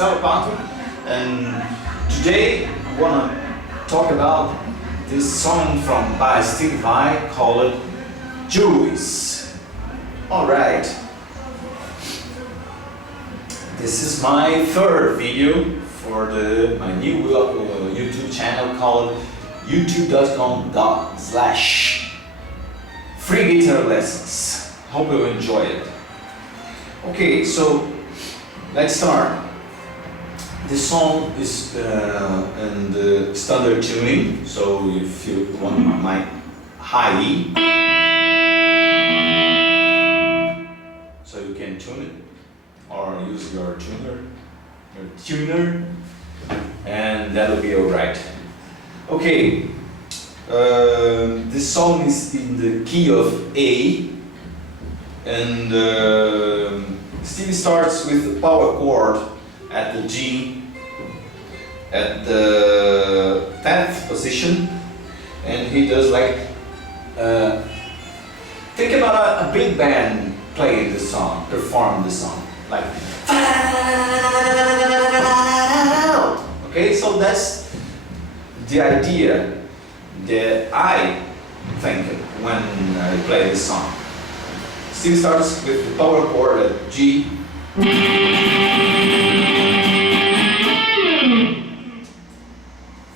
Marcello Pato, and today I want to talk about this song by Steve Vai called Juice. Alright, this is my third video for my new YouTube channel called youtube.com/free guitar lessons. Hope you enjoy it. Okay, so let's start. This song is in the standard tuning, so if you want my high E, so you can tune it or use your tuner, and that'll be alright. Okay, this song is in the key of A, and Steve starts with the power chord at the G at the 10th position, and he does like think about a big band playing this song, perform this song, like okay, so that's the idea that I think when I play this song. Steve starts with the power chord at G,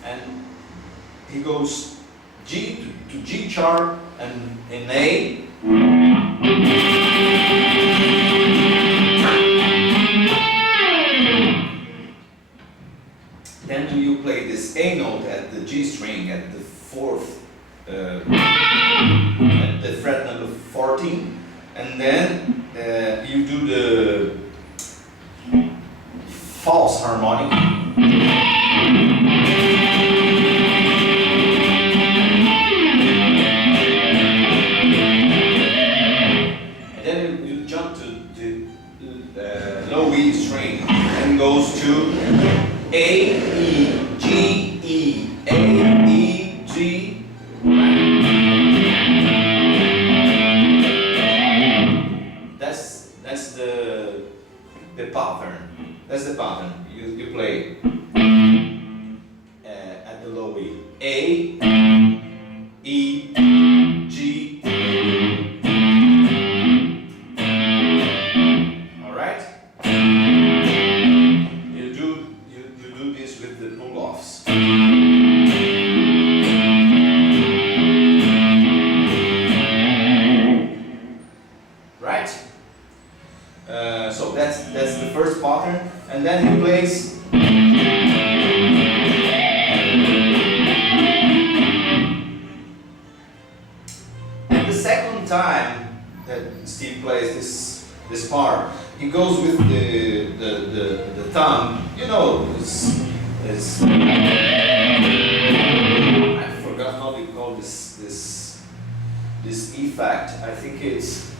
and he goes G to G sharp and in A, then do you play this A note at the G string at the 4th, at the fret number 14, and then you do the false harmonic, and then you jump to the low E string and goes to A, E, G, E, A, E, G. That's the pattern. That's the pattern. You play at the low E. A, E, G. All right. You do this with the pull-offs. Right. So that's the first pattern, and then he plays and the second time that Steve plays this part, he goes with the thumb. You know, this I forgot how they call this effect. I think it's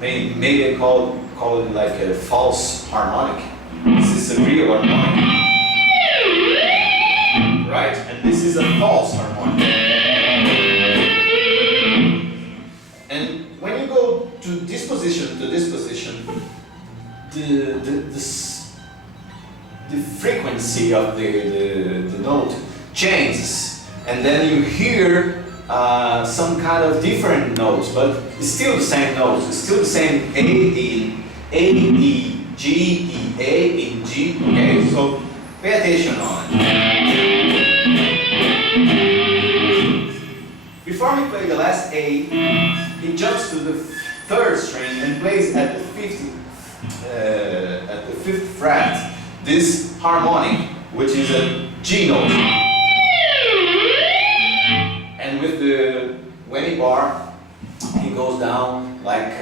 maybe I call it like a false harmonic. This is a real harmonic, right? And this is a false harmonic. And when you go to this position, the frequency of the note changes, and then you hear some kind of different notes, but it's still the same notes. It's still the same A, E, G, E, A, E, G. Okay, so pay attention on it. Before he plays the last A, he jumps to the 3rd string and plays at the 5th fret this harmonic, which is a G note. And with the whammy bar, he goes down like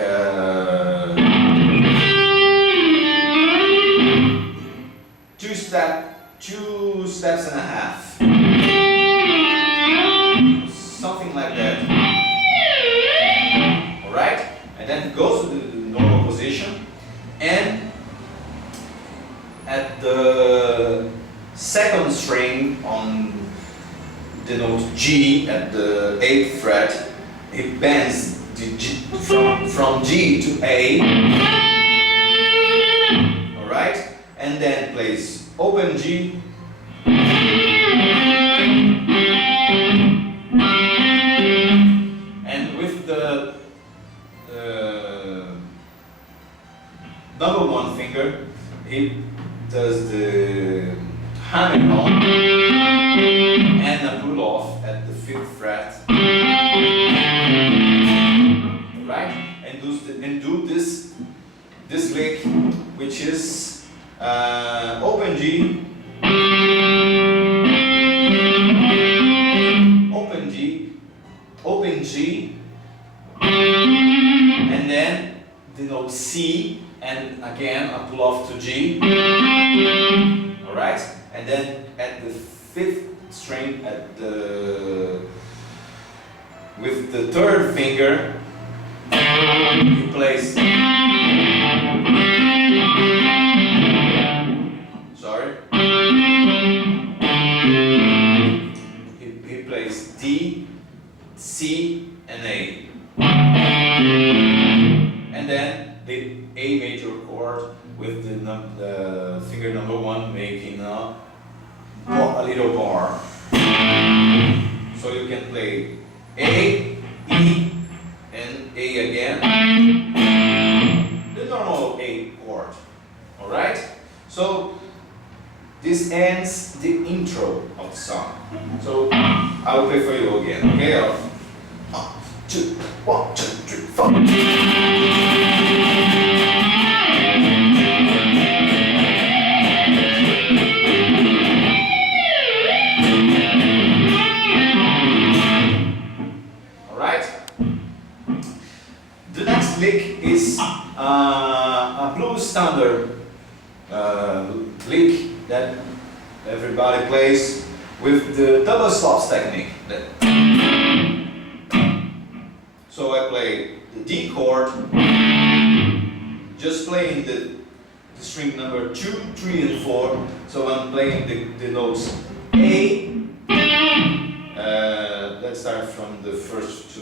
two steps and a half, something like that. All right, and then he goes to the normal position, and at the 2nd string on the note G at the 8th fret, he bends the G from G to A, and then plays open G, and with the number one finger, it does the hammering on and a pull off at the 5th fret, right? And do this lick, which is open G, open G, open G, and then the note C, and again a pull off to G. All right, and then at the 5th string, with the 3rd finger, he plays. Sorry. He plays D, C, and A, and then the A major chord with the finger number 1 making a little bar. So you can play A, E, and A again, the normal A chord. Alright? So this ends the intro of the song. So I will play for you again. Okay? 1, 2, 1, 2, 3, 4. The next lick is a blues standard lick that everybody plays with the double stops technique. So I play the D chord, just playing the string number 2, 3, and 4. So I'm playing the notes A. Let's start from the 1st to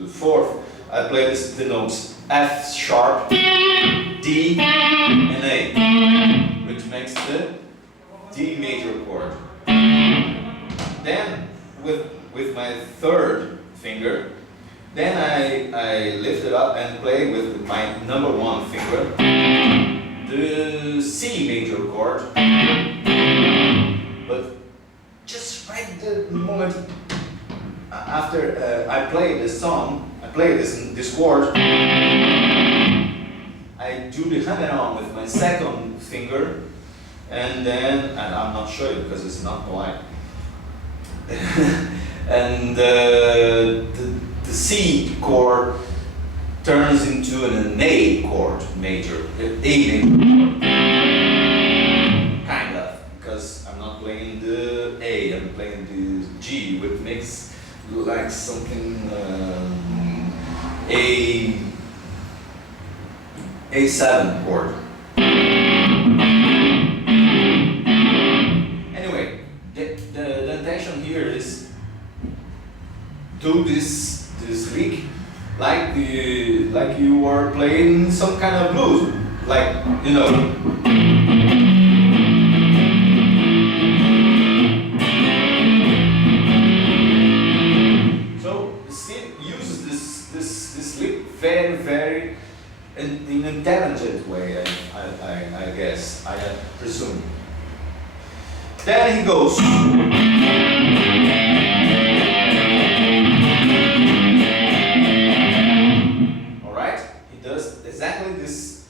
the 4th. I play the notes F sharp, D, and A, which makes the D major chord. Then, with my 3rd finger, then I lift it up and play with my number 1 finger the C major chord. But just right the moment after I play this song, I play this chord, I do the hammer on with my 2nd finger, and then, and I'm not showing you because it's not polite, and the C chord turns into an A chord major, A major chord, kind of, because I'm not playing the A, I'm playing the G, which makes like something A7 chord. Anyway, the intention here is do this lick like you are playing some kind of blues, like, you know. Very, very in an intelligent way, I guess, I presume. Then he goes. Alright? He does exactly this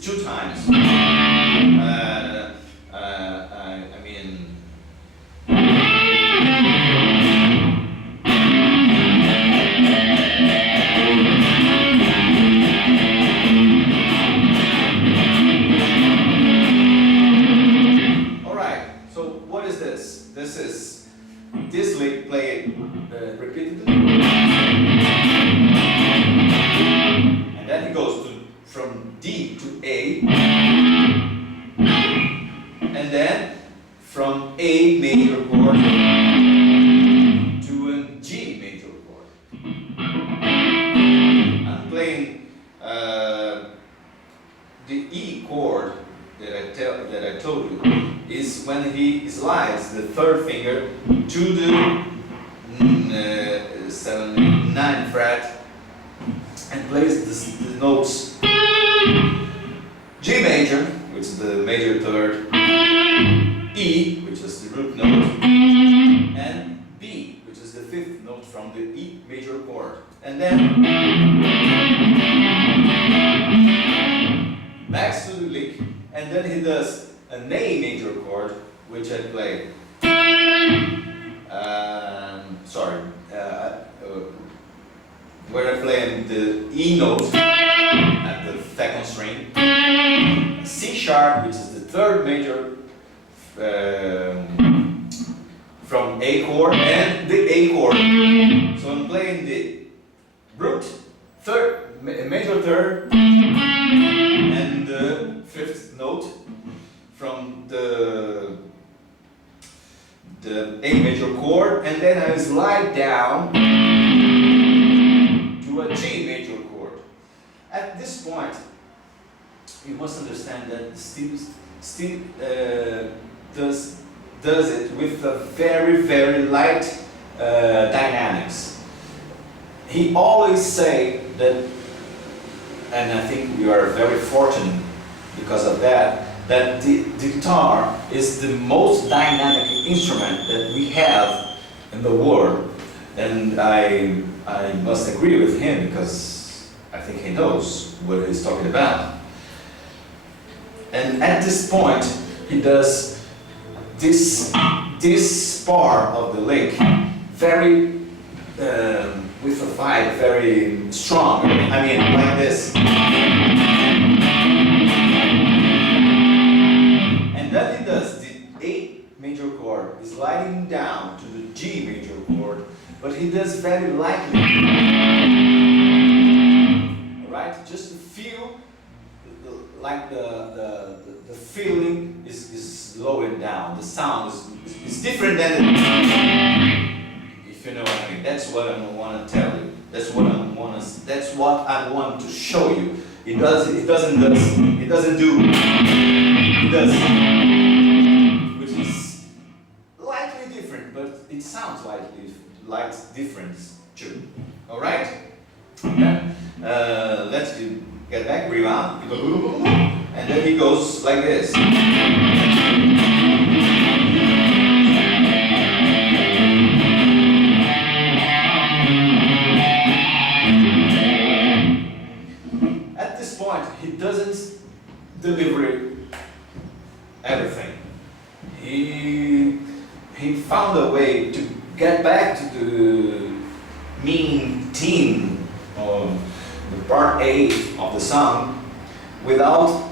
2 times. I mean, this lick played repeatedly, and then he goes from D to A, and then from A major chord to a G major chord. I'm playing the E chord that I told you is when he slides the third finger to the 7, 9 fret and plays the notes G major, which is the major third, E, which is the root note, and B, which is the fifth note from the E major chord. And then back to the lick, and then he does an A major chord, which I play. Where I play the E note at the second string, C sharp, which is the third major from A chord, and the A chord. So I'm playing the root, third, major third, and the fifth note from the A major chord, and then I slide down to a G major chord. At this point, you must understand that Steve does it with a very, very light dynamics. He always say that, and I think we are very fortunate because of that, that the guitar is the most dynamic instrument that we have in the world. And I must agree with him because I think he knows what he's talking about. And at this point, he does this part of the lick very with a vibe very strong. I mean, like this. And then he does the A major chord, sliding down to the G major chord, but he does very lightly. Alright? Just to feel like the feeling is slowing down. The sound is different than if you know what I mean. That's what I want to tell you. That's what I want to show you. It does, which is slightly different, but it sounds like different too. All right? Okay. Let's get back, rewound, and then he goes like this. At this point, he doesn't deliver everything. He found a way to get back to the main theme of the part A of the song without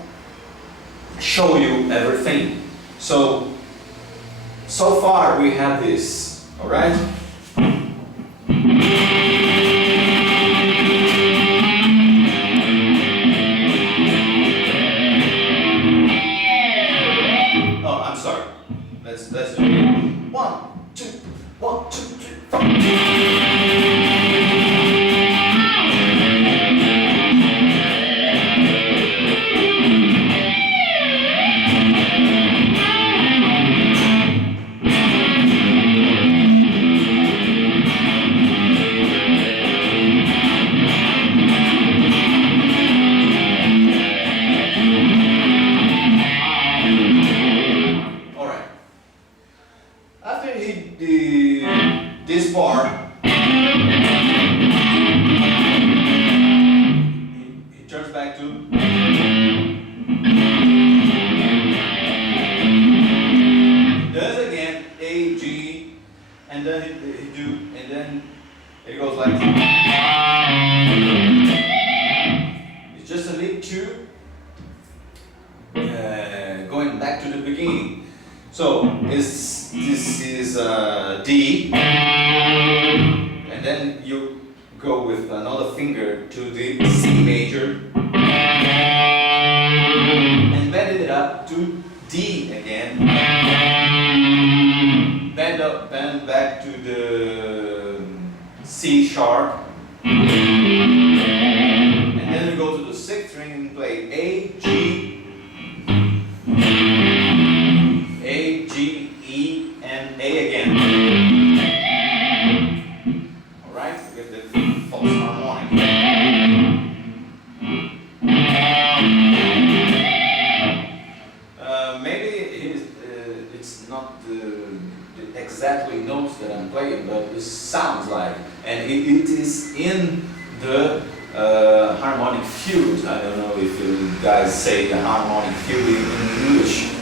show you everything. So far we have this, all right? Oh, I'm sorry. Let's do it. 1, 2, 1, 2, 3, 4. This part, he turns back to, does again A, G, and then he then it goes like, it's just a lick 2, going back to the beginning. So this is D, and then you go with another finger to the C major, and bend it up to D again, bend back to the C sharp, and then you go to the 6th string and play A, G, not the exactly notes that I'm playing, but it sounds like, and it is in the harmonic field. I don't know if you guys say the harmonic field in English.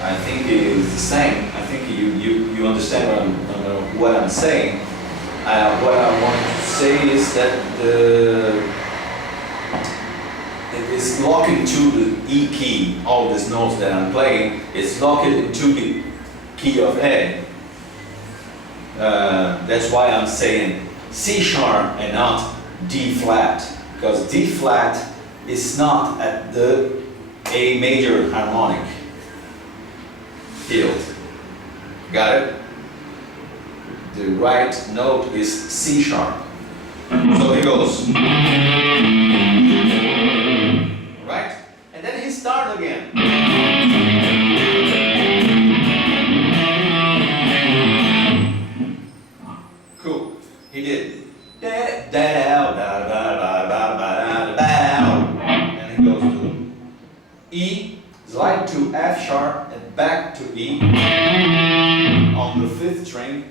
I think it is the same. I think you understand what I'm saying. What I want to say is that it is locked into the E key. All these notes that I'm playing is locked into the key of A. That's why I'm saying C sharp and not D flat, because D flat is not at the A major harmonic field. Got it? The right note is C sharp. So here goes. Right? And then he starts again. Cool. He did. And he goes to E, slide to F sharp, and back to E on the 5th string.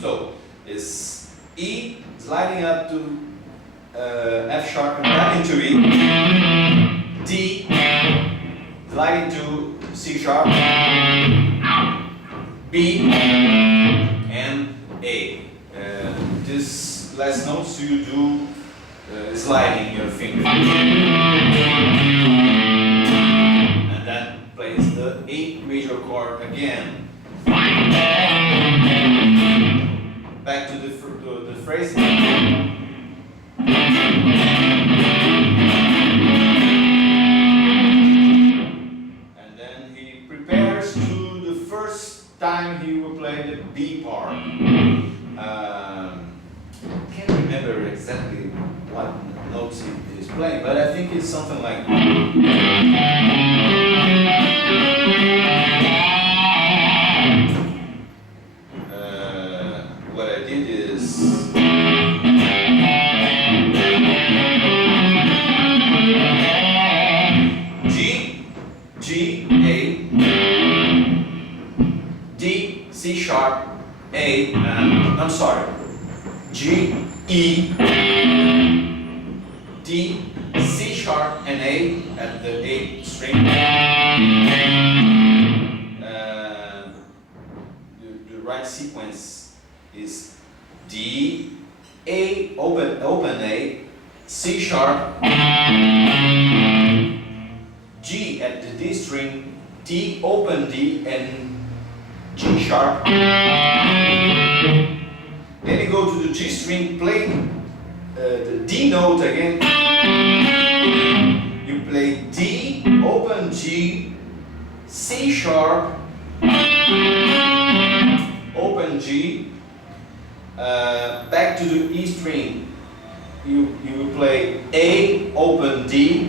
So it's E sliding up to F sharp and back into E, D sliding to C sharp, B and A. This last notes you do sliding your finger. And then plays the A major chord again. Back to the phrase. And then he prepares to the first time he will play the B part. Can't remember exactly what notes he is playing, but I think it's something like. What I did is. G, A, D, C sharp, A, I'm sorry, G, E, D, C sharp, and A at the A string. The right sequence is D, A, open A, C sharp, G at the D string, D, open D, and G sharp. Then you go to the G string, play the D note again. You play D, open G, C sharp, open G, back to the E string. You play A, open D.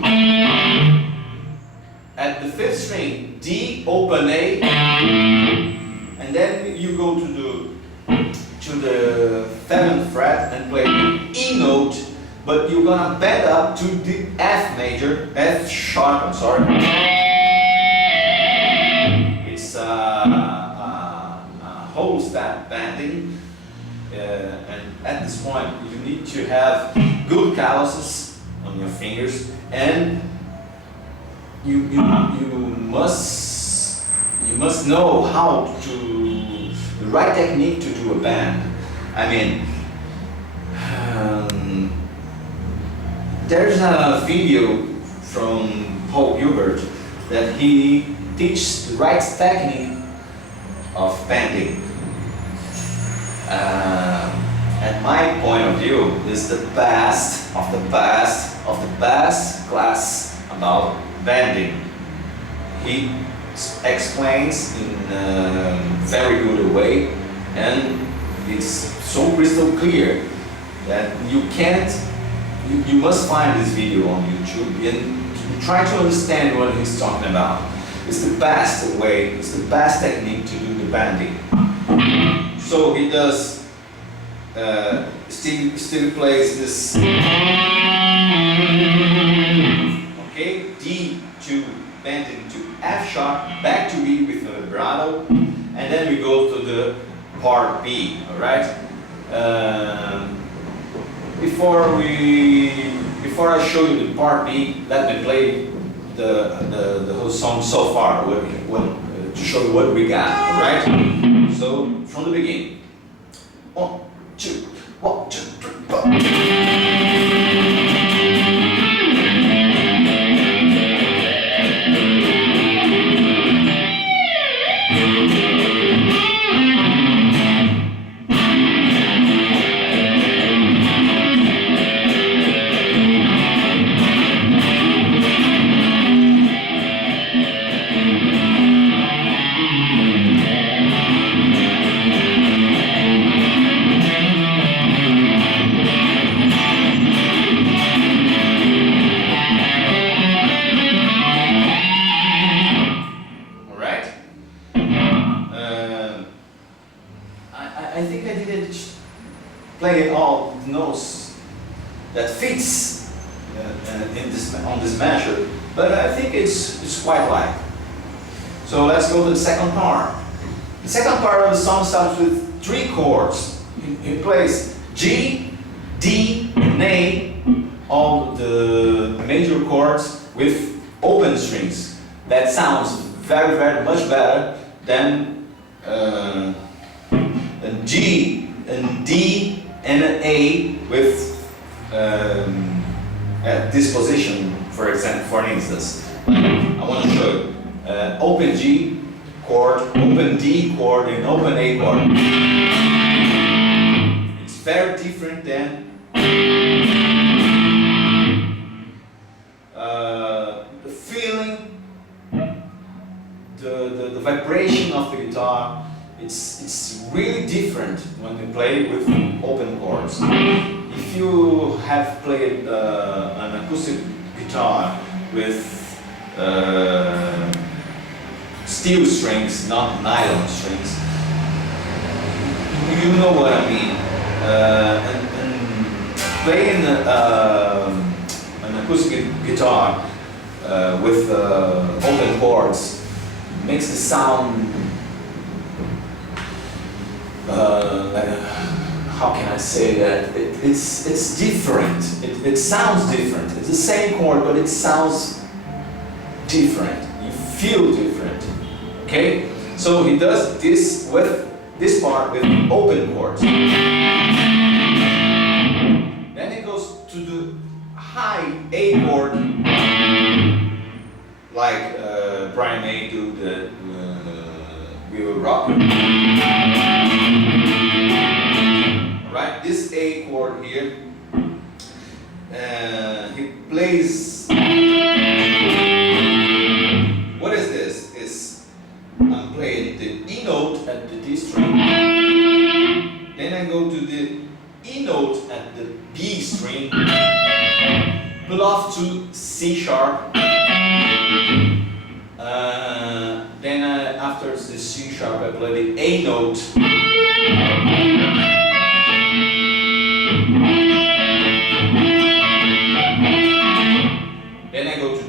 At the 5th string, D, open A, and then you go to the 7th fret and play the E note, but you're gonna bend up to the F major, F sharp, I'm sorry. It's a whole step bending, and at this point you need to have good calluses on your fingers, and you must know how to the right technique to do a band. I mean, there's a video from Paul Gilbert that he teaches the right technique of bending. At my point of view, is the best of the best of the best class about bending. He explains in a very good way, and it's so crystal clear that you must find this video on YouTube and try to understand what he's talking about. It's the best way, it's the best technique to do the bending. So he does, Steve plays this guitar, back to B with a vibrato, and then we go to the part B. All right. Before I show you the part B, let me play the whole song so far, to show you what we got. All right. So from the beginning. 1, 2, 1, 2, 3, 4. I think I didn't play all the notes that fits on this measure, but I think it's quite right. So let's go to the second part. The second part of the song starts with 3 chords. He plays G, D, and A, all the major chords with open strings. That sounds very, very much better than G and D and an A with at this position, for instance. I want to show you open G chord, open D chord, and open A chord. It's very different than the feeling, the vibration of the guitar. It's really different when you play with open chords. If you have played an acoustic guitar with steel strings, not nylon strings, you know what I mean. And playing an acoustic guitar with open chords makes the sound how can I say that? It's different. It sounds different. It's the same chord, but it sounds different. You feel different. Okay? So he does this with this part with open chords. Then he goes to the high A chord, like Brian May do the We Will Rock You. Right, this A chord here, he plays. What is this? I'm playing the E note at the D string, then I go to the E note at the B string, pull off to C sharp, then after the C sharp I play the A note. Then I go to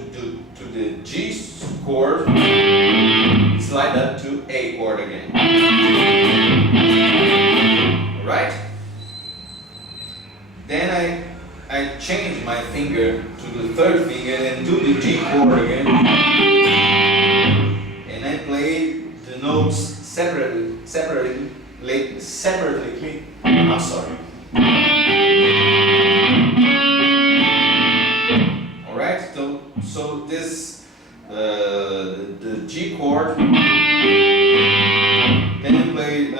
the G chord, slide that to A chord again. Alright? Then I change my finger to the third finger and do the G chord again. And I play the notes separately. I'm sorry. Alright, so this the G chord, then you play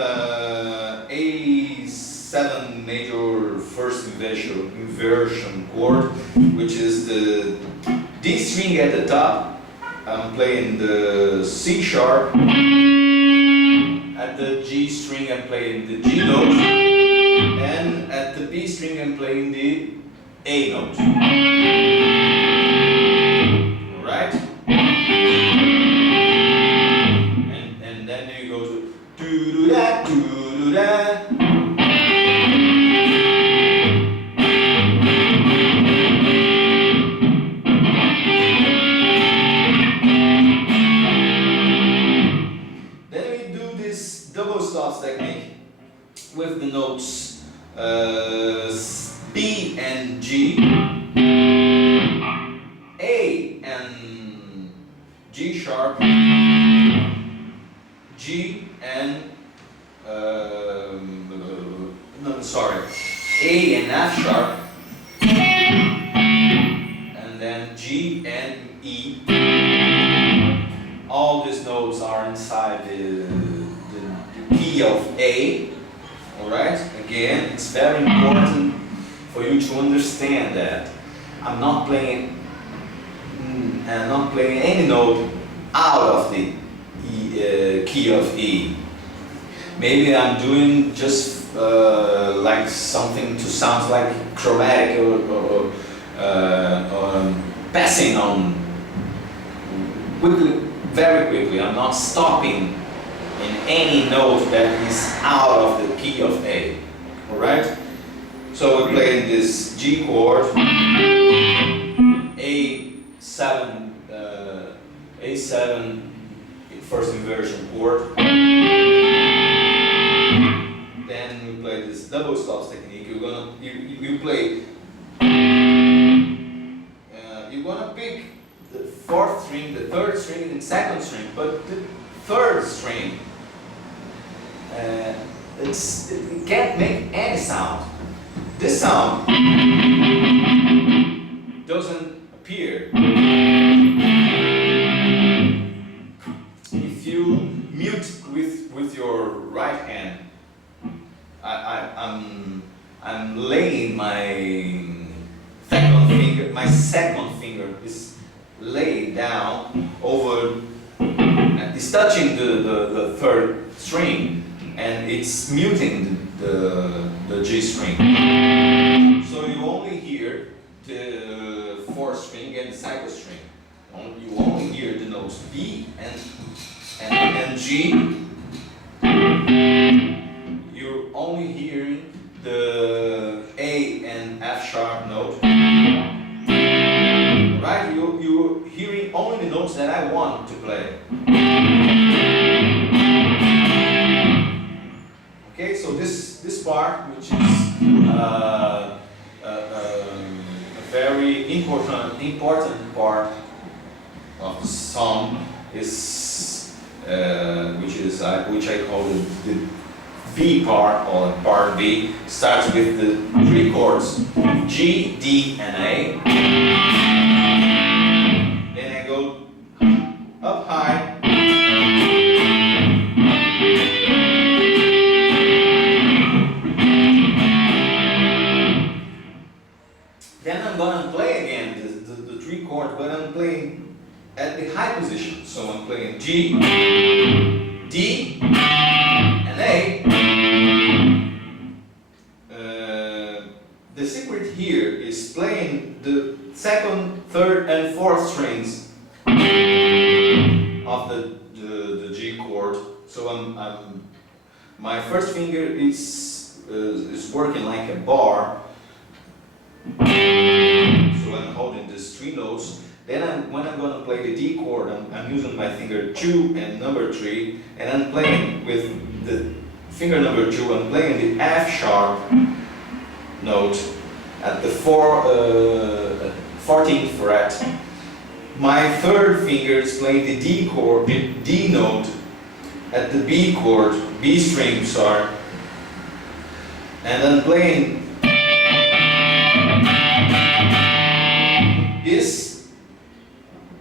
A7 major first inversion chord, which is the D string at the top. I'm playing the C sharp. At the G string I'm playing the G note, and at the B string I'm playing the A note. Alright? And then you go to doo-doo-da, doo-doo-da. B and G, A and G sharp, G and no, sorry, A and F sharp, and then G and E. All these notes are inside the key of A. Alright? Again, it's very important for you to understand that I'm not playing any note out of the key of E. Maybe I'm doing just like something to sound like chromatic or passing on quickly, very quickly. I'm not stopping in any note that is out of the key of A. Alright? So we're playing this G chord, A7 first inversion chord. Then we play this double stops technique. You play. You're gonna pick the fourth string, the third string, and second string, but the third string, it can't make any sound. This sound doesn't appear if you mute with your right hand. I'm laying my second finger is laid down over, it's touching the third string, and it's muting the G string. So you only hear the fourth string and the second string. You only hear the notes B and G. You're only hearing the A and F sharp note. Right? You're hearing only the notes that I want to play. Okay, so this part, which is a very important part of the song, is which I call the B part, or part B. Starts with the three chords G, D, and A. Then I go up high. Then I'm gonna play again the three chords, but I'm playing at the high position. So I'm playing G, D, and A. The secret here is playing the second, third, and fourth strings of the G chord. So my first finger is working like a bar. So I'm holding these three notes. Then when I'm going to play the D chord, I'm using my finger 2 and number 3, and I'm playing with the finger number 2, I'm playing the F sharp note at the 14th fret. My third finger is playing the D chord, the D note at the B chord, B string, sorry, and I'm playing these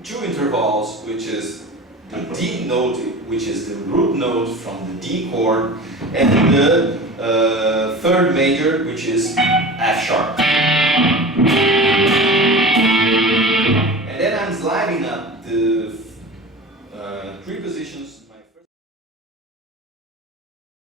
two intervals, which is the D note, which is the root note from the D chord, and the third major, which is F sharp.